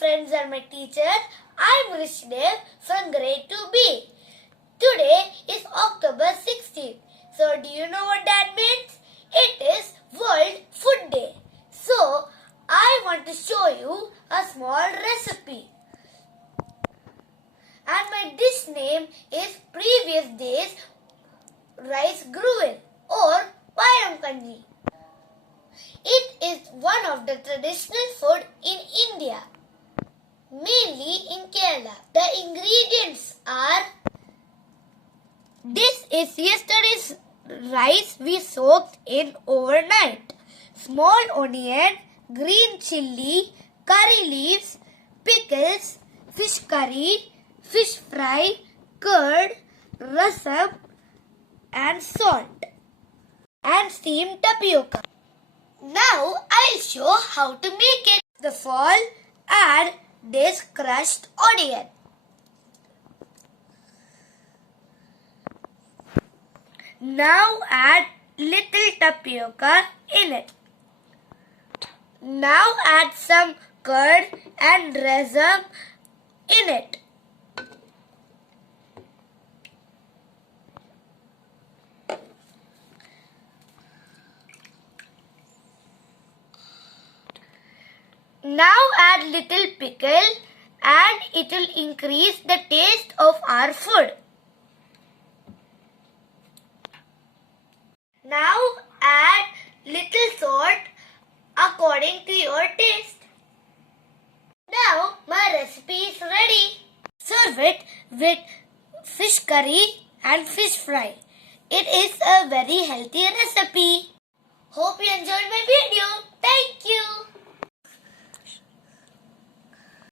friends and my teachers. I'm RISHIDEV from grade 2B. Today is October 16th. So do you know what that means? It is World Food Day. So I want to show you a small recipe. And my dish name is previous day's rice gruel or PAZHAMKANJI. It is one of the traditional food in India, mainly in Kerala. The ingredients are: this is yesterday's rice we soaked in overnight, small onion, green chilli, curry leaves, pickles, fish curry, fish fry, curd, rasam and salt, and steamed tapioca. Now I'll show how to make it. First of all, add this crushed onion. Now add little tapioca in it. Now add some curd and rasam in it. Now add little pickle and it will increase the taste of our food. Now add little salt according to your taste. Now my recipe is ready. Serve it with fish curry and fish fry. It is a very healthy recipe. Hope you enjoyed my video. Thank you.